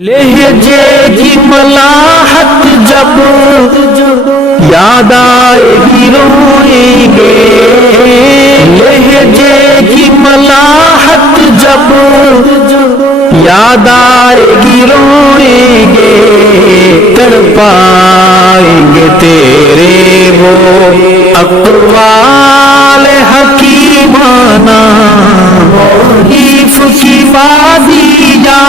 لہجے کی ملاحت جب یاد آئے گی روئیں گے، لہجے کی ملاحت جب یاد آئے گی روئیں گے، تڑپائیں گے تیرے وہ اقوال حکیمانہ، تعریف کی وادی جا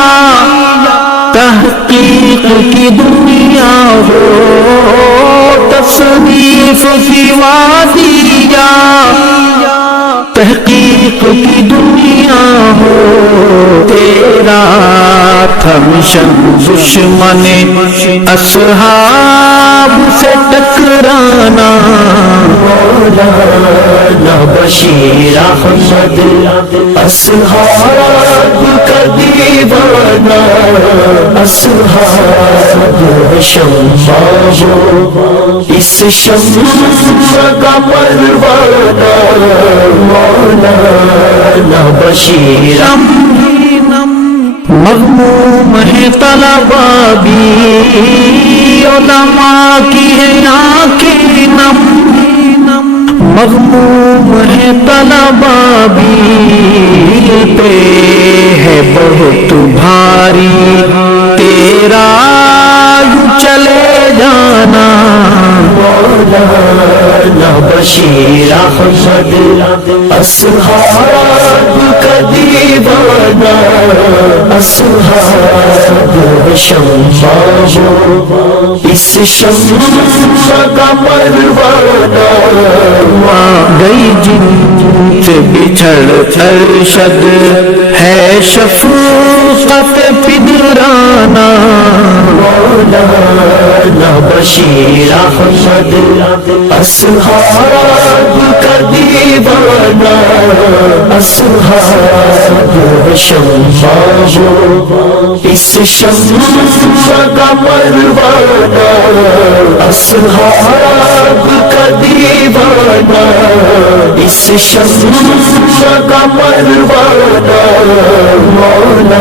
تحقیق کی دنیا ہو، تصنیف کی وادی جا تحقیق کی دنیا ہو، تیرا تھمشن دشمن اصحاب سے ٹکرانا، مولانا بشیر احمد اصحاب کا دیوانہ، اصحاب شمع ہو اس شمع کا پروانہ، مولانا بشیر مغموم ہے طلبا بھی، علماء کی ہے آنکھیں نم، مغموم ہے طلبا بھی، پہ ہے بہت بھاری تیرا یوں چلے جانا، مولانا بشیر احمد اصحاب کا دیوانہ، اصحاب شمع ہو اس شمع کا پروانہ، گئی جن سے بچھڑ ارشد ہے شفقت پدرانہ، مولانا بشیر احمد اصحاب کا دیوانہ، اصحاب شمع ہو اس شمع کا پروانہ، اصحاب کا دیوانہ اس شمع کا پروانہ، مولانا